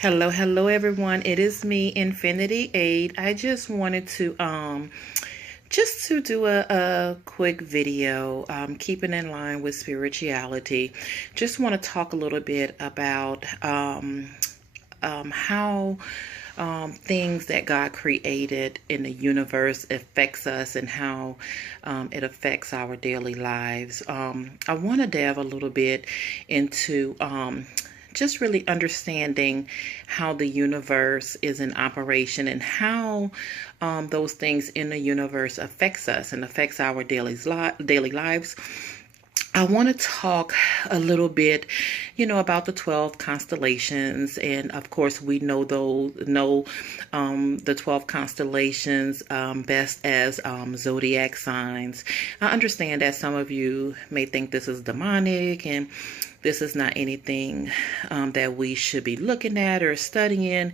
Hello everyone. It is me, Infinity 8. I just wanted to do a quick video, keeping in line with spirituality. Just want to talk a little bit about how things that God created in the universe affects us and how it affects our daily lives. I want to delve a little bit into just really understanding how the universe is in operation and how those things in the universe affects us and affects our daily lives. I want to talk a little bit, about the 12 constellations, and of course, we know the 12 constellations best as zodiac signs. I understand that some of you may think this is demonic, and this is not anything that we should be looking at or studying,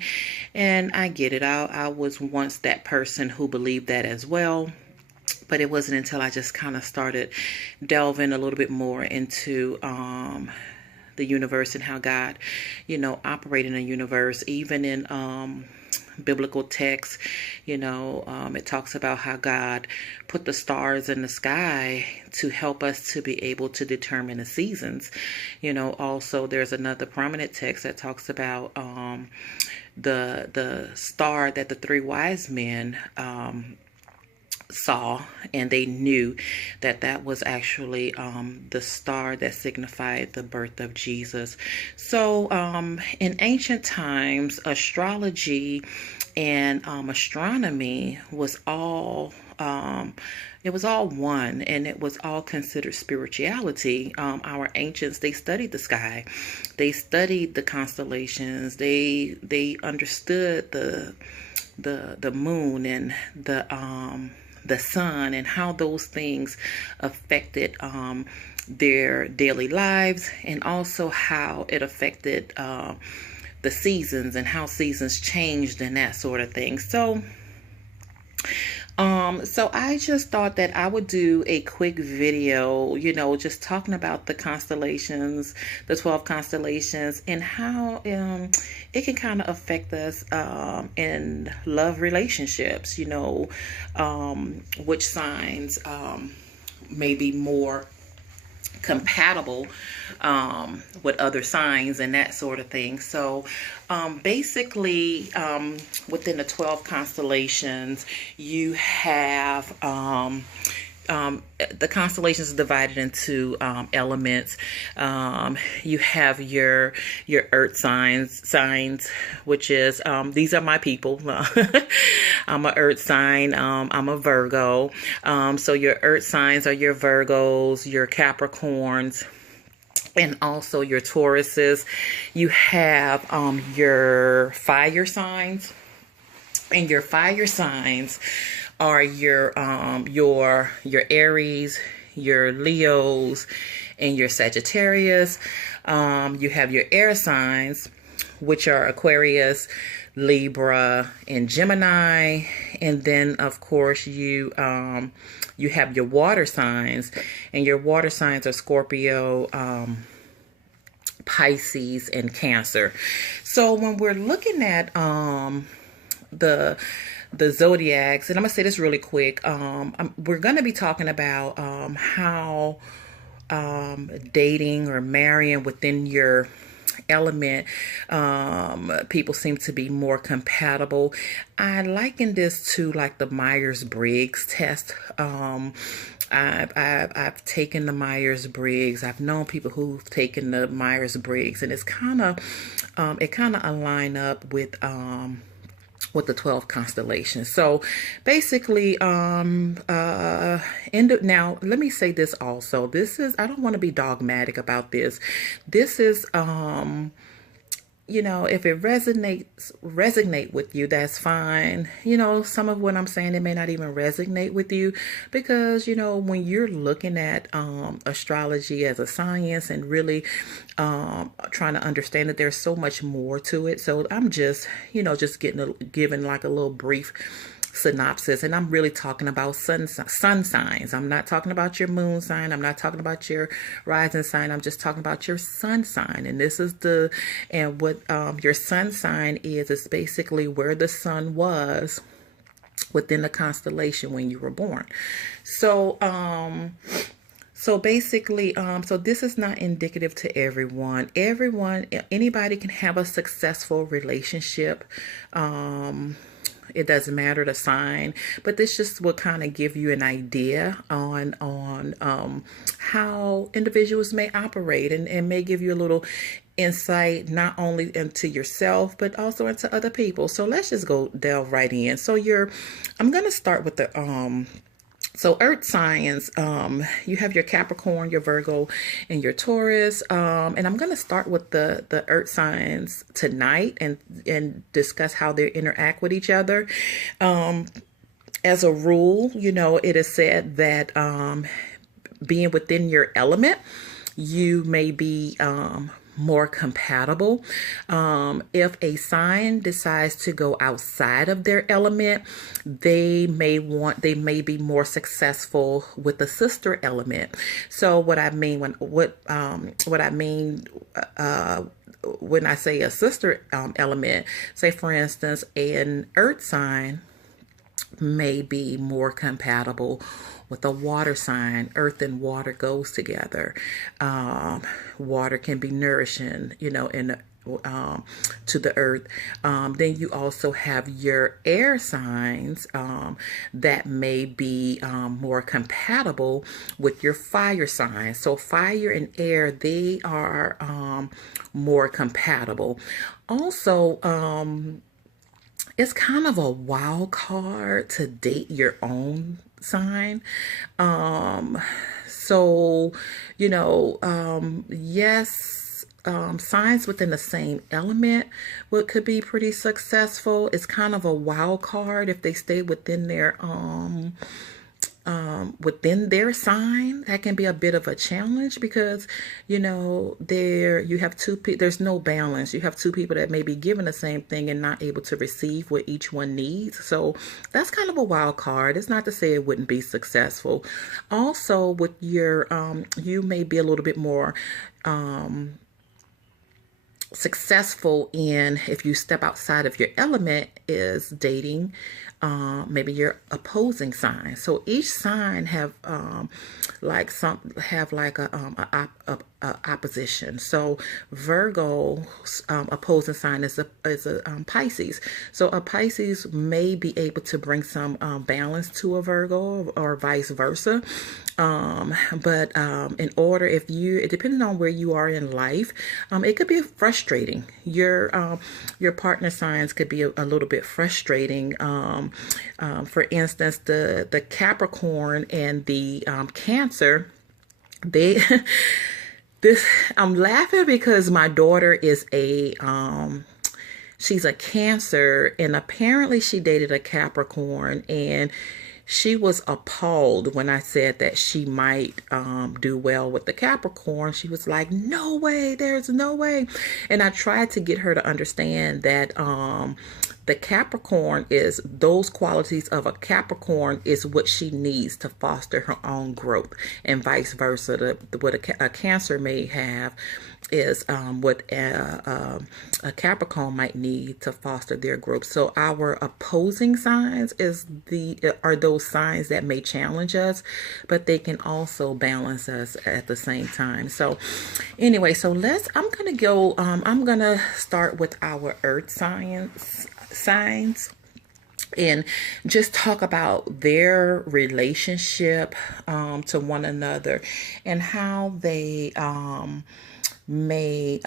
and I get it. I was once that person who believed that as well. But it wasn't until I just kind of started delving a little bit more into the universe and how God, operated in the universe, even in biblical texts, it talks about how God put the stars in the sky to help us to be able to determine the seasons. Also there's another prominent text that talks about the star that the three wise men saw, and they knew that that was actually the star that signified the birth of Jesus. So in ancient times, astrology and astronomy was all it was all one, and it was all considered spirituality. Our ancients, they studied the sky, they studied the constellations, they understood the moon and the sun and how those things affected their daily lives, and also how it affected the seasons and how seasons changed and that sort of thing. So I just thought that I would do a quick video, just talking about the constellations, the 12 constellations, and how it can kind of affect us in love relationships, which signs may be more compatible with other signs and that sort of thing. So basically within the 12 constellations, you have the constellations are divided into elements. You have your earth signs, which is these are my people. I'm a earth sign. I'm a Virgo. So your earth signs are your Virgos, your Capricorns, and also your Tauruses. You have your fire signs, and your fire signs are your Aries, your Leos, and your Sagittarius. You have your air signs, which are Aquarius, Libra, and Gemini. And then of course you have your water signs, and your water signs are Scorpio, Pisces, and Cancer. So when we're looking at the zodiacs, and I'm gonna say this really quick, we're gonna be talking about how dating or marrying within your element, people seem to be more compatible. I liken this to like the Myers-Briggs test. I've taken the Myers-Briggs. I've known people who've taken the Myers-Briggs, and it's kind of align up with the 12 constellations. So basically, now let me say this also. This is, I don't want to be dogmatic about this. This is, if it resonate with you, that's fine. Some of what I'm saying, it may not even resonate with you, because, when you're looking at astrology as a science and really trying to understand that there's so much more to it. So I'm just, giving like a little brief synopsis, and I'm really talking about sun signs. I'm not talking about your moon sign. I'm not talking about your rising sign. I'm just talking about your sun sign. And this is what your sun sign is basically where the sun was within the constellation when you were born. So basically, so this is not indicative to everyone. Anybody can have a successful relationship. It doesn't matter the sign, but this just will kind of give you an idea on how individuals may operate, and may give you a little insight not only into yourself but also into other people. So let's just go delve right in. So I'm going to start with the so earth signs, you have your Capricorn, your Virgo, and your Taurus. And I'm going to start with the earth signs tonight and discuss how they interact with each other. As a rule, it is said that being within your element, you may be more compatible. If a sign decides to go outside of their element, they may be more successful with the sister element. So what I mean when I say a sister element, say for instance, an earth sign may be more compatible with a water sign. Earth and water goes together. Water can be nourishing, to the earth. Then you also have your air signs that may be more compatible with your fire signs. So fire and air, they are more compatible. Also, it's kind of a wild card to date your own sign. Yes, signs within the same element could be pretty successful. It's kind of a wild card if they stay within their sign. That can be a bit of a challenge because you have there's no balance. You have two people that may be given the same thing and not able to receive what each one needs. So that's kind of a wild card. It's not to say it wouldn't be successful. Also, with your you may be a little bit more successful in, if you step outside of your element, is dating maybe your opposing sign. So each sign have a opposition. So Virgo's opposing sign is a Pisces. So a Pisces may be able to bring some balance to a Virgo, or vice versa. But depending on where you are in life, it could be frustrating. Your partner signs could be a little bit frustrating. For instance, the Capricorn and the Cancer, I'm laughing because my daughter is she's a Cancer, and apparently she dated a Capricorn, and she was appalled when I said that she might do well with the Capricorn. She was like, no way, there's no way. And I tried to get her to understand that the Capricorn is, those qualities of a Capricorn is what she needs to foster her own growth, and vice versa. What a Cancer may have is what a Capricorn might need to foster their growth. So our opposing signs are those signs that may challenge us, but they can also balance us at the same time. So anyway, I'm gonna start with our earth signs and just talk about their relationship to one another, and how they may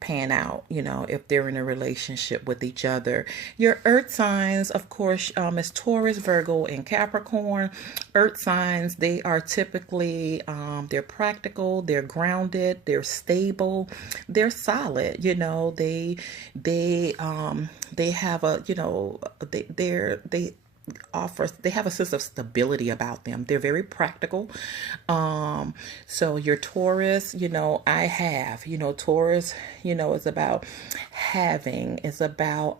pan out, if they're in a relationship with each other. Your earth signs, of course, is Taurus, Virgo, and Capricorn. Earth signs, they are typically, they're practical, they're grounded, they're stable, they're solid. They have they have a sense of stability about them. They're very practical. So your Taurus, Taurus, is about having, it's about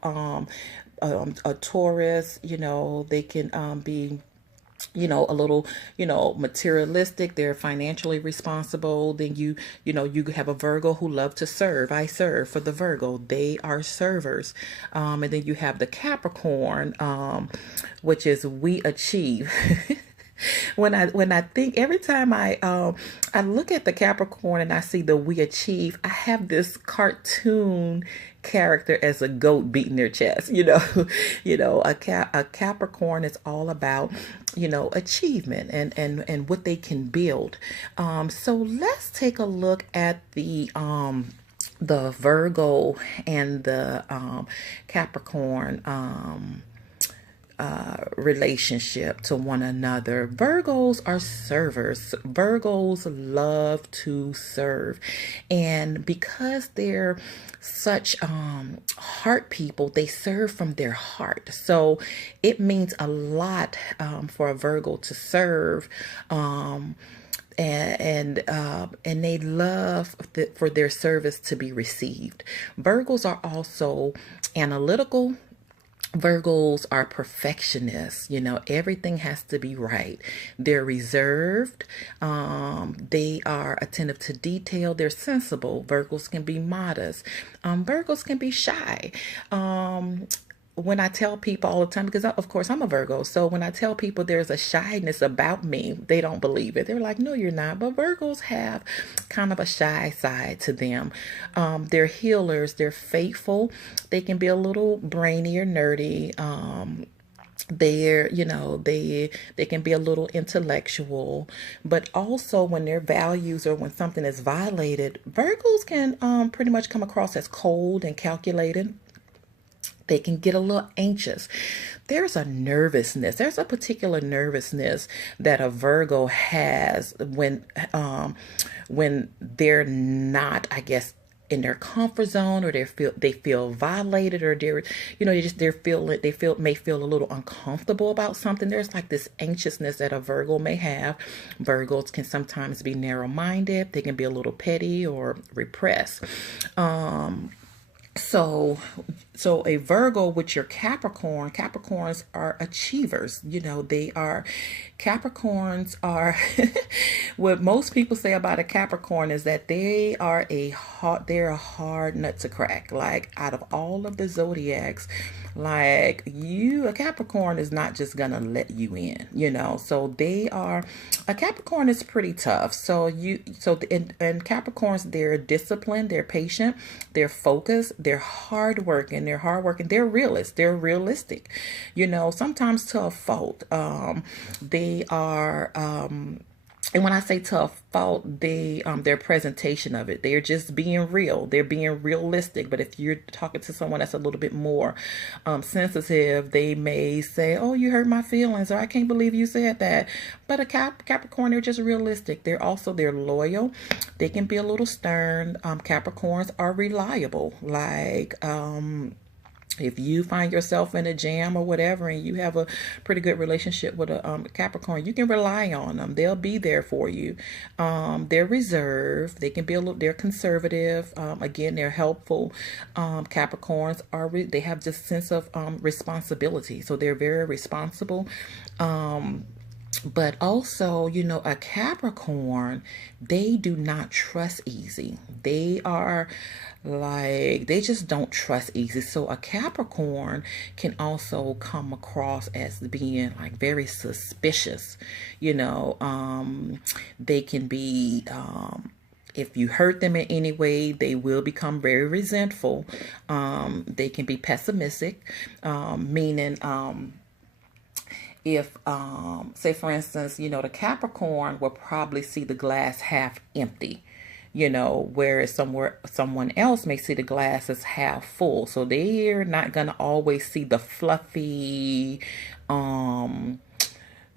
a Taurus, they can be a little, materialistic. They're financially responsible. Then you have a Virgo who love to serve. I serve for the Virgo. They are servers. And then you have the Capricorn, which is we achieve. When I think every time I look at the Capricorn and I see the we achieve, I have this cartoon character as a goat beating their chest. A Capricorn is all about achievement and what they can build. So let's take a look at the Virgo and the Capricorn relationship to one another. Virgos are servers. Virgos love to serve. And because they're such heart people, they serve from their heart. So it means a lot for a Virgo to serve. And they love for their service to be received. Virgos are also analytical. Virgos are perfectionists. Everything has to be right. They're reserved. They are attentive to detail. They're sensible. Virgos can be modest. Virgos can be shy. When I tell people all the time, because of course I'm a Virgo, so when I tell people there's a shyness about me, they don't believe it. They're like, no, you're not. But Virgos have kind of a shy side to them. They're healers. They're faithful. They can be a little brainy or nerdy. They can be a little intellectual, but also when their values or when something is violated, Virgos can pretty much come across as cold and calculated. They can get a little anxious. There's a nervousness. There's a particular nervousness that a Virgo has when they're not, I guess, in their comfort zone, or they feel violated, or they may feel a little uncomfortable about something. There's like this anxiousness that a Virgo may have. Virgos can sometimes be narrow-minded. They can be a little petty or repressed. So a Virgo with your Capricorns are achievers. Capricorns are, what most people say about a Capricorn is that they're a hard nut to crack. Like, out of all of the zodiacs, a Capricorn is not just gonna let you in, so a Capricorn is pretty tough. And Capricorns, they're disciplined, they're patient, they're focused, they're hardworking, they're realists, they're realistic, sometimes to a fault. They are, and when I say to a fault, their presentation of it, they're just being real. They're being realistic. But if you're talking to someone that's a little bit more sensitive, they may say, "Oh, you hurt my feelings," or "I can't believe you said that." But a Capricorn, they're just realistic. They're loyal. They can be a little stern. Capricorns are reliable. If you find yourself in a jam or whatever, and you have a pretty good relationship with a Capricorn, you can rely on them. They'll be there for you. They're reserved. They can be they're conservative. Again, they're helpful. Capricorns they have this sense of responsibility. So they're very responsible. But also, a Capricorn, they do not trust easy. They just don't trust easy. So a Capricorn can also come across as being very suspicious. They can be, if you hurt them in any way, they will become very resentful. They can be pessimistic, meaning, if, say for instance, the Capricorn will probably see the glass half empty, whereas someone else may see the glass as half full. So they're not going to always see the fluffy,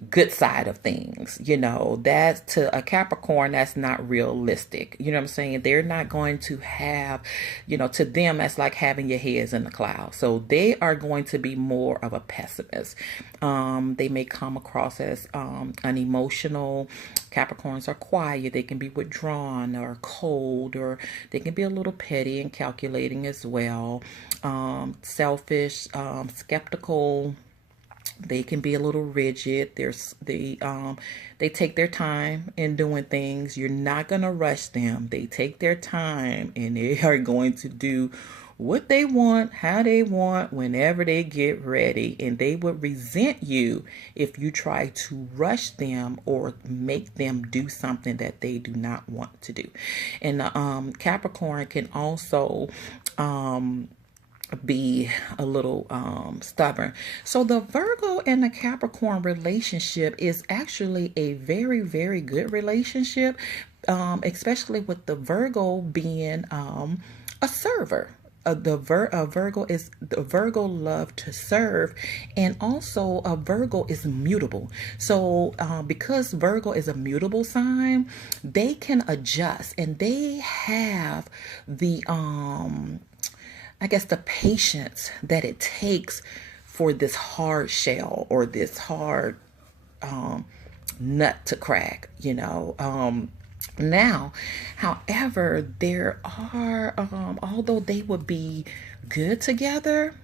good side of things. You know, that's to a Capricorn, that's not realistic. You know what I'm saying? They're not going to have, you know, to them, that's like having your heads in the clouds. So they are going to be more of a pessimist. They may come across as unemotional. Capricorns are quiet. They can be withdrawn or cold, or they can be a little petty and calculating as well. Selfish, skeptical. They can be a little rigid. They take their time in doing things. You're not gonna rush them. They take their time and they are going to do what they want, how they want, whenever they get ready. And they would resent you if you try to rush them or make them do something that they do not want to do. And Capricorn can also be a little stubborn. So the Virgo and the Capricorn relationship is actually a very, very good relationship, especially with the Virgo being a server. The Virgo love to serve, and also a Virgo is mutable. So because Virgo is a mutable sign, they can adjust, and they have the I guess the patience that it takes for this hard shell or this hard nut to crack, you know. Now, however, there are, although they would be good together,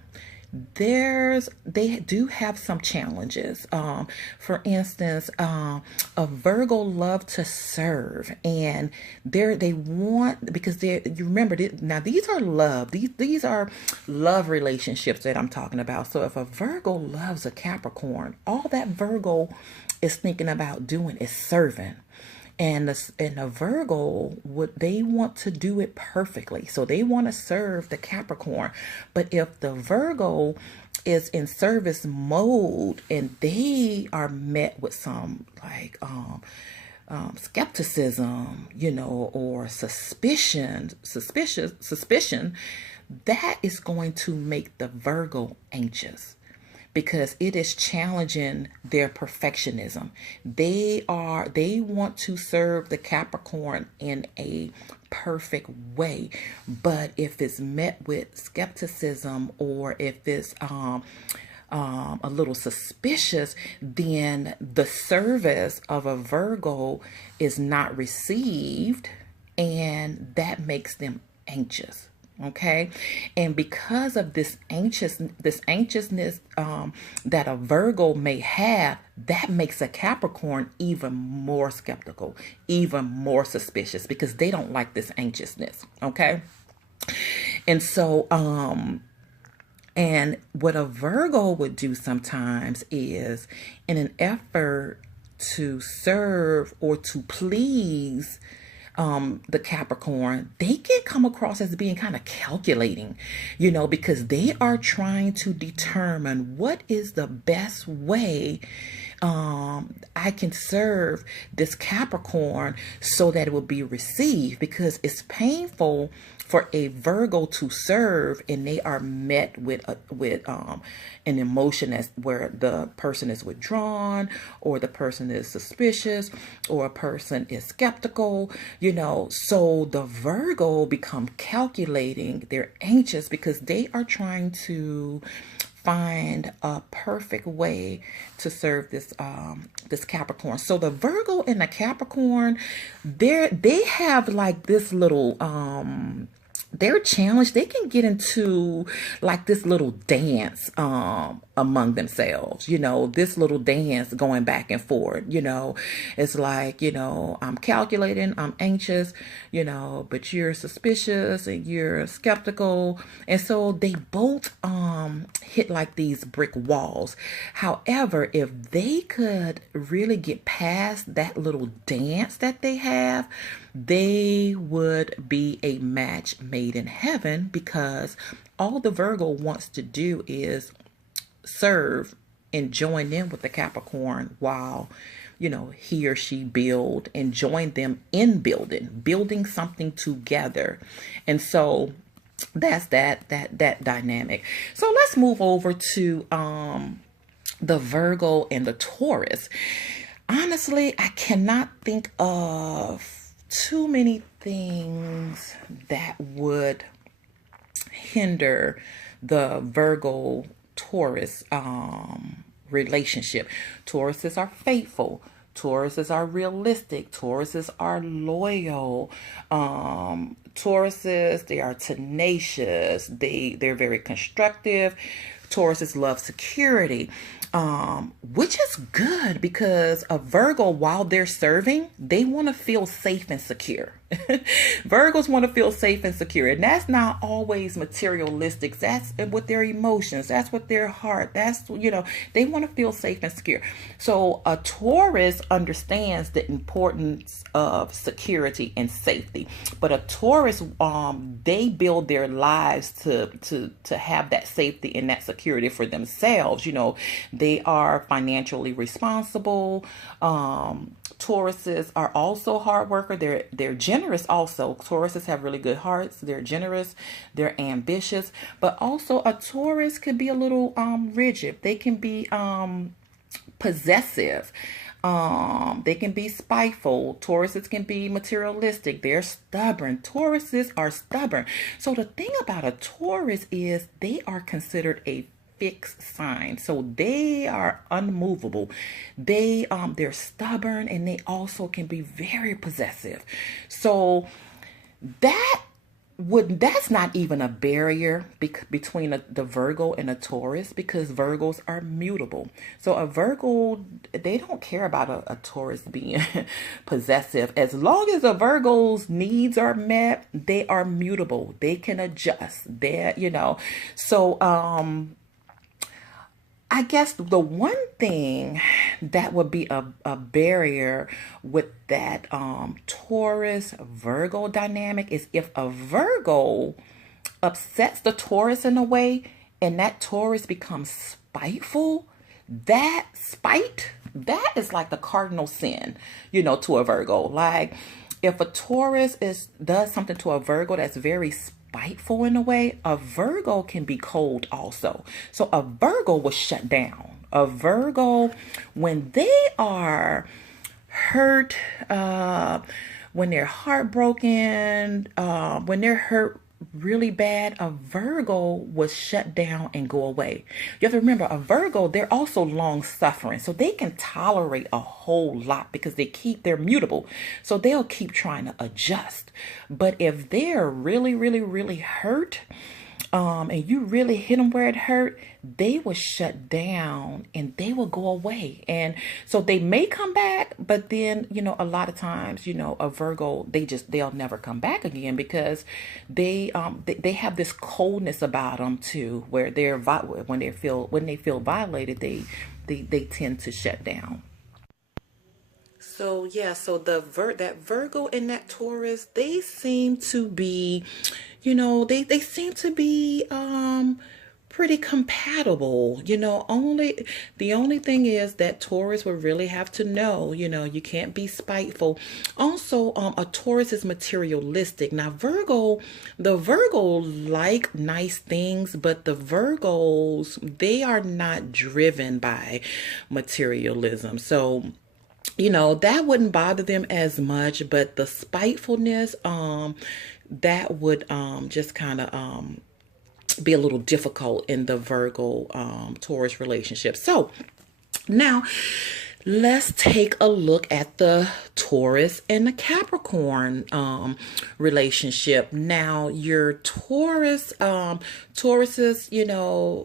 they do have some challenges. For instance, a Virgo love to serve, and they want, because you remember, now these are love, these are love relationships that I'm talking about. So if a Virgo loves a Capricorn, all that Virgo is thinking about doing is serving. And a Virgo, they want to do it perfectly. So they want to serve the Capricorn. But if the Virgo is in service mode and they are met with some like skepticism, you know, or suspicion, that is going to make the Virgo anxious, because it is challenging their perfectionism. They want to serve the Capricorn in a perfect way. But if it's met with skepticism, or if it's a little suspicious, then the service of a Virgo is not received, and that makes them anxious. Okay. And because of this anxiousness that a Virgo may have, that makes a Capricorn even more skeptical, even more suspicious, because they don't like this anxiousness. Okay. And so, and what a Virgo would do sometimes is, in an effort to serve or to please the Capricorn, they can come across as being kind of calculating, you know, because they are trying to determine what is the best way I can serve this Capricorn so that it will be received, because it's painful for a Virgo to serve and they are met with an emotion that's where the person is withdrawn, or the person is suspicious, or a person is skeptical, you know. So the Virgo become calculating, they're anxious, because they are trying to find a perfect way to serve this Capricorn. So the Virgo and the Capricorn, they have like this little they're challenged. They can get into like this little dance among themselves, you know, this little dance going back and forth, you know. It's like, you know, I'm calculating, I'm anxious, you know, but you're suspicious and you're skeptical. And so they both hit like these brick walls. However, if they could really get past that little dance that they have, they would be a match made in heaven, because all the Virgo wants to do is serve and join in with the Capricorn while, you know, he or she build, and join them in building something together. And so that's that dynamic. So let's move over to the Virgo and the Taurus. Honestly, I cannot think of too many things that would hinder the Virgo Taurus relationship. Tauruses are faithful. Tauruses are realistic. Tauruses are loyal. Tauruses, they are tenacious. They're very constructive. Tauruses love security, which is good because a Virgo, while they're serving, they want to feel safe and secure. Virgos want to feel safe and secure, and that's not always materialistic. That's with their emotions. That's with their heart. That's, they want to feel safe and secure. So a Taurus understands the importance of security and safety, but a Taurus, they build their lives to have that safety and that security for themselves. They are financially responsible. Tauruses are also hard worker. They're generous also. Tauruses have really good hearts. They're generous. They're ambitious. But also a Taurus could be a little rigid. They can be possessive. They can be spiteful. Tauruses can be materialistic. They're stubborn. Tauruses are stubborn. So the thing about a Taurus is they are considered a fixed sign. So they are unmovable. They're stubborn, and they also can be very possessive. So that's not even a barrier between the Virgo and a Taurus, because Virgos are mutable. So a Virgo, they don't care about a Taurus being possessive. As long as a Virgo's needs are met, they are mutable. They can adjust. So I guess the one thing that would be a barrier with that Taurus Virgo dynamic is if a Virgo upsets the Taurus in a way and that Taurus becomes spiteful. That is like the cardinal sin, to a Virgo. Like if a Taurus does something to a Virgo that's very spiteful in a way, a Virgo can be cold also. So a Virgo will shut down. A Virgo, when they are hurt, when they're heartbroken, when they're hurt really bad, a Virgo will shut down and go away. You have to remember, a Virgo, they're also long suffering, so they can tolerate a whole lot because they're mutable, so they'll keep trying to adjust. But if they're really, really, really hurt, and you really hit them where it hurt, they will shut down and they will go away. And so they may come back, but then, a lot of times, a Virgo, they'll never come back again because they have this coldness about them too, where when they feel violated, they tend to shut down. So yeah, so that Virgo and that Taurus, they seem to be, they seem to be pretty compatible. The only thing is that Taurus would really have to know, you can't be spiteful. Also, a Taurus is materialistic. Now the Virgo like nice things, but the Virgos, they are not driven by materialism. So that wouldn't bother them as much, but the spitefulness, that would just kind of be a little difficult in the Virgo Taurus relationship. So now let's take a look at the Taurus and the Capricorn relationship. Now your Tauruses,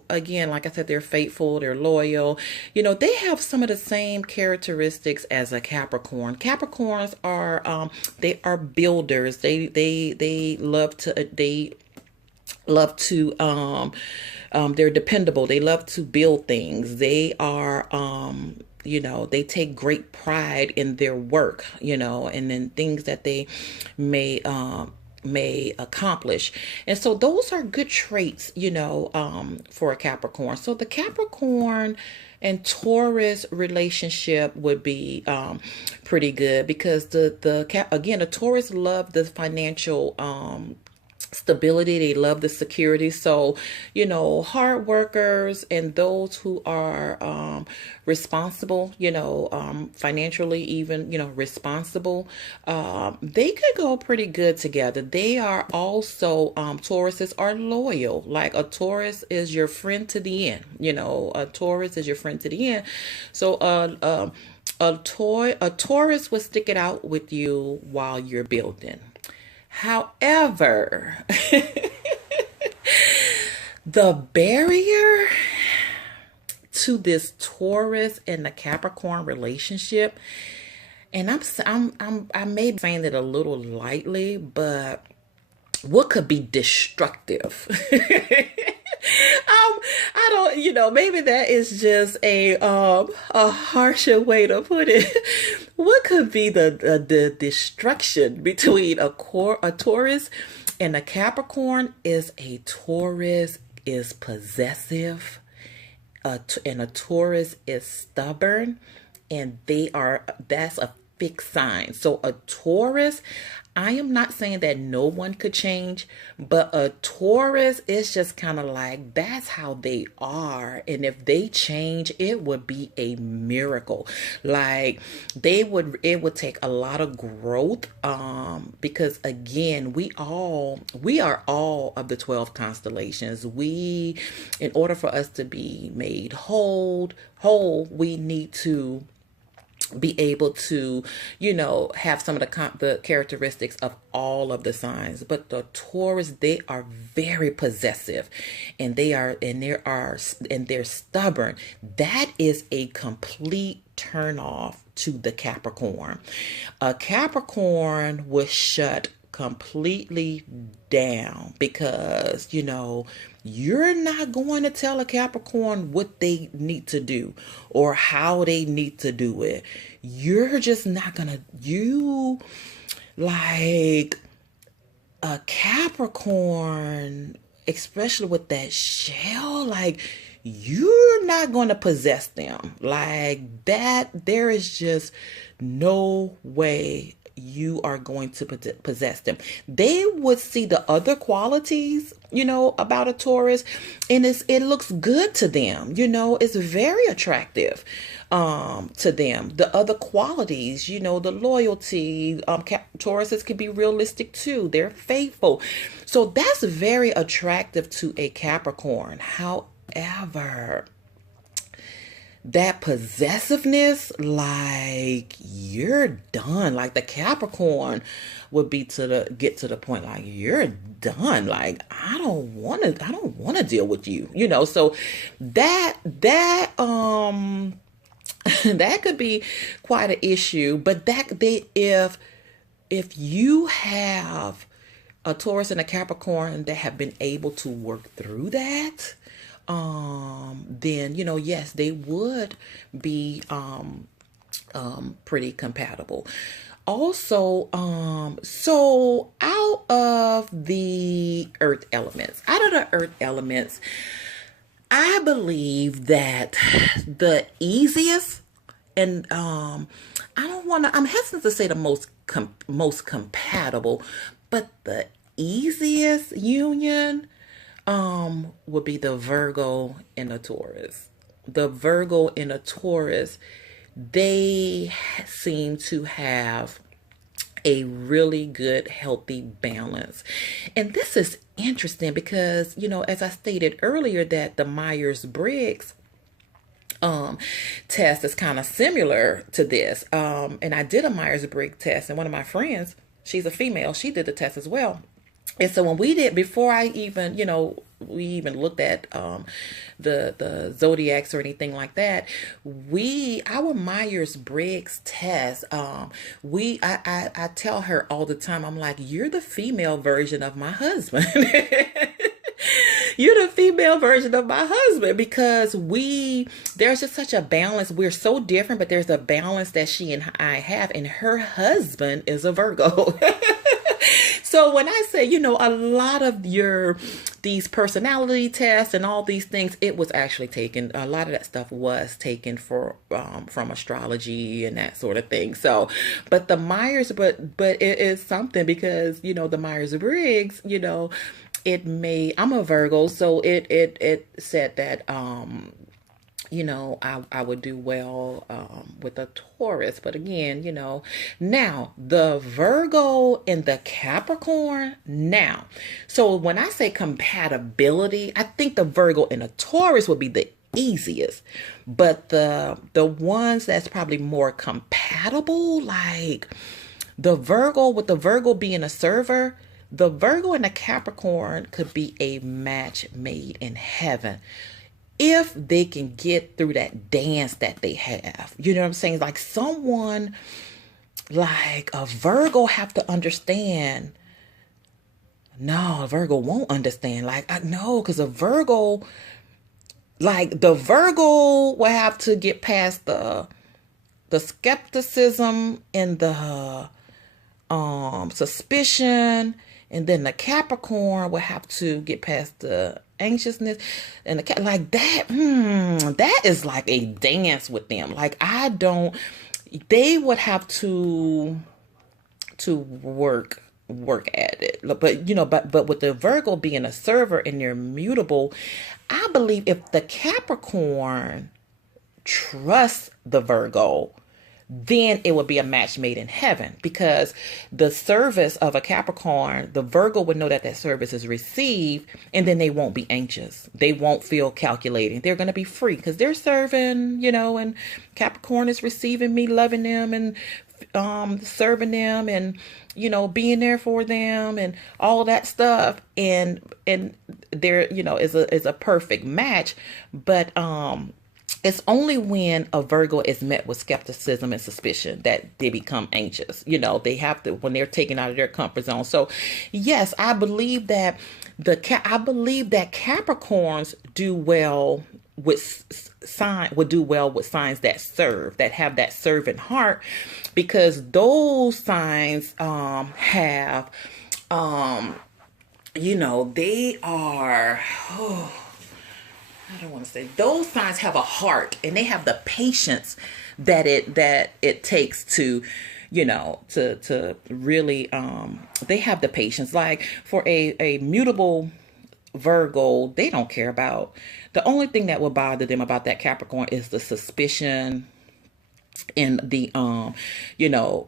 again, like I said, they're faithful, they're loyal. They have some of the same characteristics as a Capricorn. Capricorns are they are builders. They love to they're dependable. They love to build things. They are they take great pride in their work, and then things that they may accomplish. And so those are good traits, for a Capricorn. So the Capricorn and Taurus relationship would be pretty good because the Taurus love the financial stability. They love the security. So, hard workers and those who are responsible, financially even, responsible, they could go pretty good together. They are also, Tauruses are loyal. Like a Taurus is your friend to the end. A Taurus is your friend to the end. So, a Taurus will stick it out with you while you're building. However, the barrier to this Taurus and the Capricorn relationship, and I may be saying it a little lightly, but what could be destructive? I don't, maybe that is just a harsher way to put it. What could be the destruction between a Taurus and a Capricorn is a Taurus is possessive, and a Taurus is stubborn, and that's a fixed sign. So a Taurus, I am not saying that no one could change, but a Taurus is just kind of like, that's how they are. And if they change, it would be a miracle. Like it would take a lot of growth. Because again, we are all of the 12 constellations. In order for us to be made whole, we need to be able to, have some of the characteristics of all of the signs. But the Taurus, they are very possessive, and they're stubborn. That is a complete turn off to the Capricorn. A Capricorn was shut completely down because, you're not going to tell a Capricorn what they need to do or how they need to do it. You're just not going to, like a Capricorn, especially with that shell, like you're not going to possess them like that. There is just no way you are going to possess them. They would see the other qualities, about a Taurus, and it looks good to them. It's very attractive to them. The other qualities, the loyalty, Tauruses can be realistic too. They're faithful. So that's very attractive to a Capricorn. However, that possessiveness, like you're done. Like the Capricorn would be get to the point like you're done. Like I don't want to deal with you. So that that could be quite an issue. But if you have a Taurus and a Capricorn that have been able to work through that, then, yes, they would be, pretty compatible. Also, so out of the earth elements, I believe that the easiest, and, I'm hesitant to say the most compatible, but the easiest union would be the Virgo and a Taurus. The Virgo and a Taurus, they seem to have a really good, healthy balance. And this is interesting because, as I stated earlier, that the Myers-Briggs test is kind of similar to this. And I did a Myers-Briggs test, and one of my friends, she's a female, she did the test as well. And so when we did, before I even, we even looked at the zodiacs or anything like that, our Myers-Briggs test, I tell her all the time, I'm like, you're the female version of my husband. You're the female version of my husband, because there's just such a balance. We're so different, but there's a balance that she and I have, and her husband is a Virgo. So when I say, a lot of your these personality tests and all these things, it was actually taken. A lot of that stuff was taken from astrology and that sort of thing. So, but the Myers, but it is something because the Myers-Briggs, I'm a Virgo, so it said that I would do well with a Taurus. But again, now the Virgo and the Capricorn. Now, so when I say compatibility, I think the Virgo and the Taurus would be the easiest. But the ones that's probably more compatible, like the Virgo, with the Virgo being a server, the Virgo and the Capricorn could be a match made in heaven if they can get through that dance that they have. You know what I'm saying? Like someone like a Virgo have to understand. No, a Virgo won't understand. Like, I know, because a Virgo, like the Virgo will have to get past the skepticism and the suspicion, and then the Capricorn will have to get past the anxiousness and like that. That is like a dance with them. Like they would have to work at it. But but with the Virgo being a server and they're mutable, I believe if the Capricorn trusts the Virgo, then it would be a match made in heaven, because the service of a Capricorn, the Virgo would know that service is received, and then they won't be anxious. They won't feel calculating. They're going to be free because they're serving, and Capricorn is receiving me, loving them, and serving them, and being there for them, and all that stuff, and there is a perfect match. But it's only when a Virgo is met with skepticism and suspicion that they become anxious. They have to, when they're taken out of their comfort zone. So yes, I believe that Capricorns do well with signs that serve, that have that servant heart, because those signs have they are, I don't want to say, those signs have a heart, and they have the patience that it takes to to really they have the patience. Like for a mutable Virgo, they don't care about, the only thing that will bother them about that Capricorn is the suspicion and the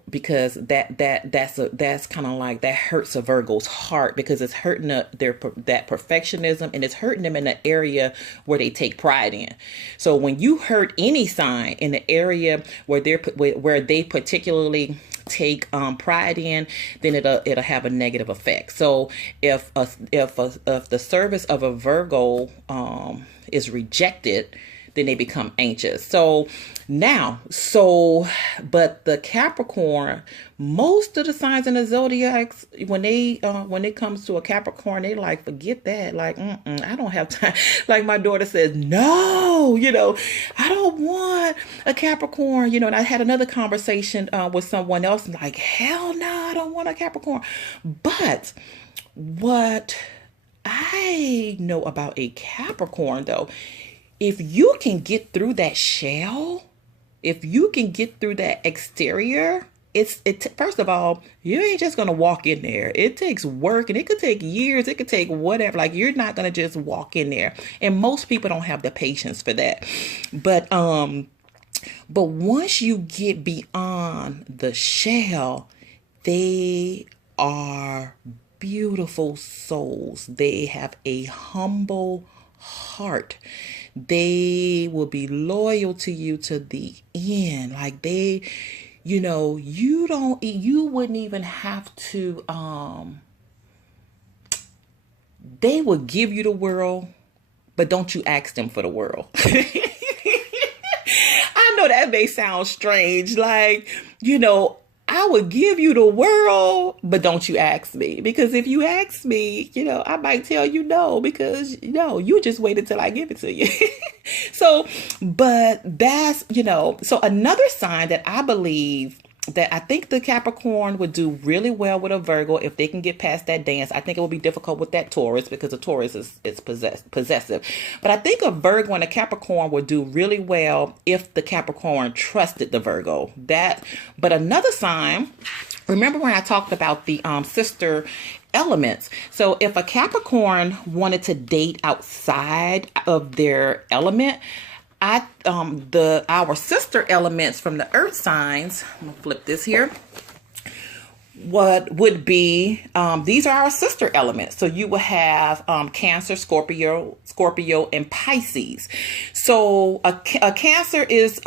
because that's kind of like, that hurts a Virgo's heart, because it's hurting that perfectionism, and it's hurting them in the area where they take pride in. So when you hurt any sign in the area where they particularly take pride in, then it'll have a negative effect. So if the service of a Virgo is rejected, then they become anxious. But the Capricorn, most of the signs in the zodiacs, when it comes to a Capricorn, they like, forget that. Like, I don't have time. Like my daughter says, no, I don't want a Capricorn. And I had another conversation with someone else, like, hell no, I don't want a Capricorn. But what I know about a Capricorn, though, if you can get through that shell, if you can get through that exterior, first of all, you ain't just going to walk in there. It takes work, and it could take years. It could take whatever. Like, you're not going to just walk in there. And most people don't have the patience for that. But once you get beyond the shell, they are beautiful souls. They have a humble heart. They will be loyal to you to the end. Like you wouldn't even have to, they will give you the world, but don't you ask them for the world. I know that may sound strange. Like, I would give you the world, but don't you ask me. Because if you ask me, I might tell you no, because, you just wait until I give it to you. So, but that's, so another sign that I believe that I think the Capricorn would do really well with a Virgo if they can get past that dance. I think it will be difficult with that Taurus because the Taurus is possessive. But I think a Virgo and a Capricorn would do really well if the Capricorn trusted the Virgo. But another sign, remember when I talked about the sister elements? So if a Capricorn wanted to date outside of their element, our sister elements from the earth signs, I'm gonna flip this here, what would be, these are our sister elements. So you will have Cancer, Scorpio, and Pisces. So a Cancer is,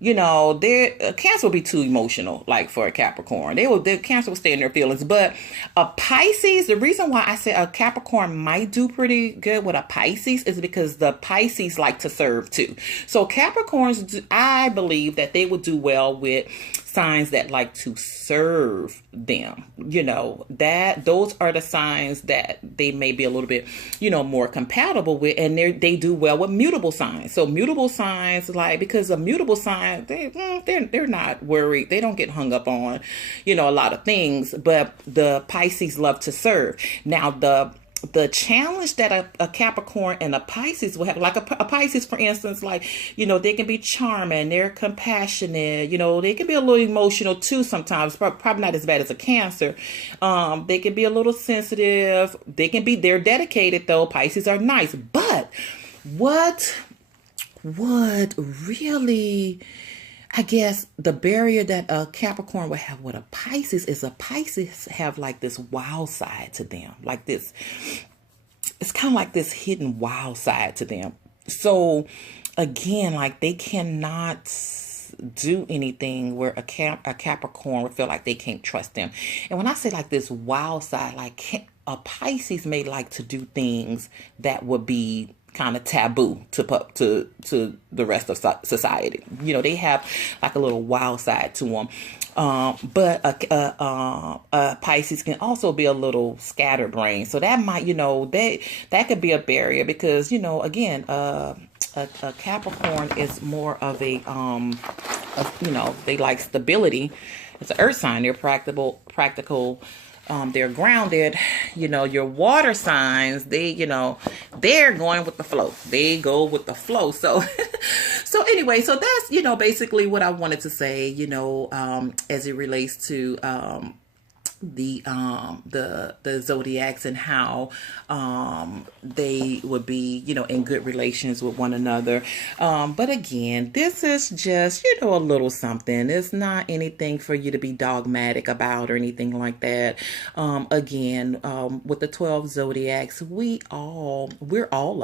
Cancer will be too emotional, like for a Capricorn. The Cancer will stay in their feelings. But a Pisces, the reason why I say a Capricorn might do pretty good with a Pisces is because the Pisces like to serve too. So Capricorns, I believe that they would do well with signs that like to serve them. Those are the signs that they may be a little bit, more compatible with, and they do well with mutable signs. So mutable signs, because a mutable sign, they're not worried. They don't get hung up on, a lot of things, but the Pisces love to serve. Now, the challenge that a Capricorn and a Pisces will have, like a Pisces, for instance, they can be charming, they're compassionate, they can be a little emotional too sometimes, probably not as bad as a Cancer. They can be a little sensitive. They're dedicated though. Pisces are nice. But what would really, I guess, the barrier that a Capricorn would have with a Pisces is a Pisces have like this wild side to them. It's kind of like this hidden wild side to them. So again, they cannot do anything where a Capricorn would feel like they can't trust them. And when I say this wild side, a Pisces may like to do things that would be kind of taboo to the rest of society. They have a little wild side to them. But a Pisces can also be a little scatterbrained. So that might, that could be a barrier because, again, a Capricorn is more of a they like stability. It's an earth sign. They're practical. They're grounded. Your water signs, they're going with the flow. They go with the flow. So, anyway, so that's, basically what I wanted to say, as it relates to, the zodiacs and how they would be in good relations with one another, but again, this is just a little something. It's not anything for you to be dogmatic about or anything like that. Again, with the 12 zodiacs, we're all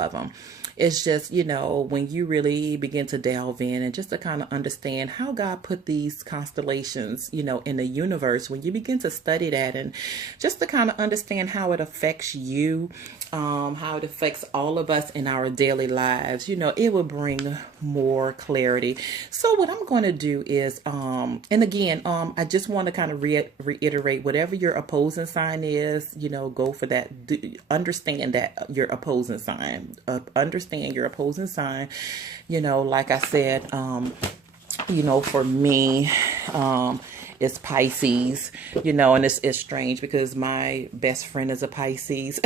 of them. It's just, when you really begin to delve in and just to kind of understand how God put these constellations, in the universe, when you begin to study that and just to kind of understand how it affects you, how it affects all of us in our daily lives, it will bring more clarity. So what I'm going to do is, and again, I just want to kind of reiterate, whatever your opposing sign is, go for that. Understand that your opposing sign, understand your opposing sign, like I said, for me, it's Pisces, and it's strange because my best friend is a Pisces.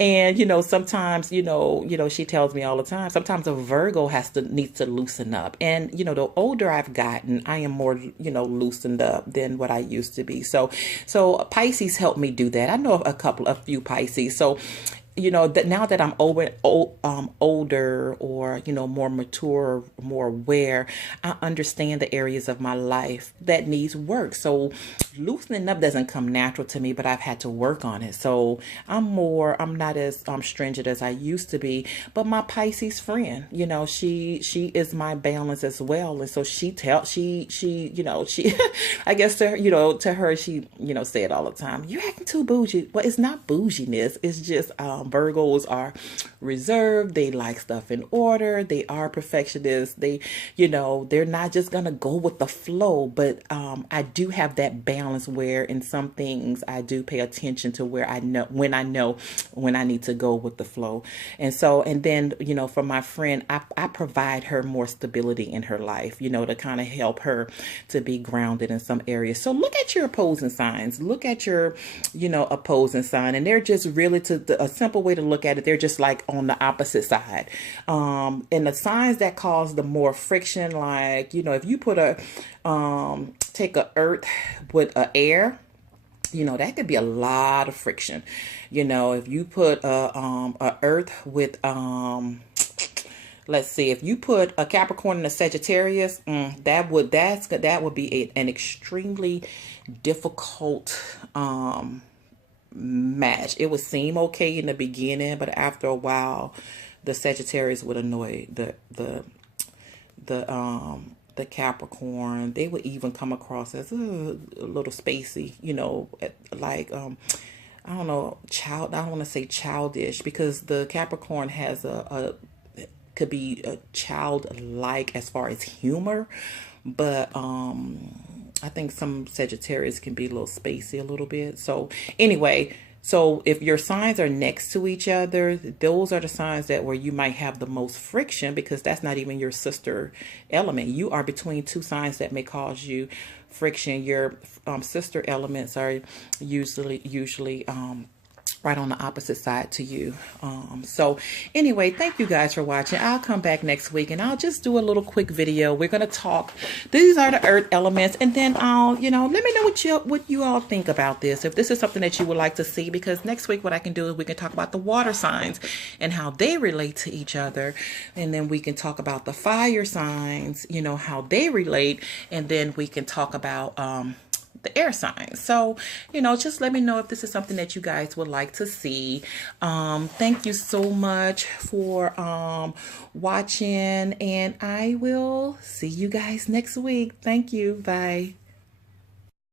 And, sometimes, she tells me all the time, sometimes a Virgo needs to loosen up. And, the older I've gotten, I am more, loosened up than what I used to be. So Pisces helped me do that. I know a few Pisces. So, that now that I'm older or, more mature, more aware, I understand the areas of my life that needs work. So loosening up doesn't come natural to me, but I've had to work on it. So I'm not as stringent as I used to be, but my Pisces friend, she is my balance as well. And so she I guess to her, she, say it all the time. You're acting too bougie. Well, it's not bouginess. It's just, Virgos are reserved. They like stuff in order. They are perfectionists. They, they're not just gonna go with the flow. But I do have that balance where in some things I do pay attention to where I know when I need to go with the flow. And then, for my friend, I provide her more stability in her life, to kind of help her to be grounded in some areas. So look at your opposing signs. Look at your, opposing sign. And they're just really, a simple way to look at it, they're just like on the opposite side. And the signs that cause the more friction, like, if you put take a earth with a air, that could be a lot of friction. If you put a earth with, let's see, if you put a Capricorn and a Sagittarius, that would be an extremely difficult match. It would seem okay in the beginning, but after a while, the Sagittarius would annoy the Capricorn. They would even come across as a little spacey, like I don't know, I don't want to say childish, because the Capricorn has could be a childlike as far as humor, but I think some Sagittarius can be a little spacey a little bit. So anyway, so if your signs are next to each other, those are the signs that where you might have the most friction, because that's not even your sister element. You are between two signs that may cause you friction. Your sister elements are usually right on the opposite side to you. So anyway, thank you guys for watching. I'll come back next week and I'll just do a little quick video. We're going to talk. These are the earth elements, and then I'll, let me know what you all think about this. If this is something that you would like to see, because next week what I can do is we can talk about the water signs and how they relate to each other. And then we can talk about the fire signs, how they relate. And then we can talk about, the air signs. So, just let me know if this is something that you guys would like to see. Thank you so much for watching, and I will see you guys next week. Thank you. Bye.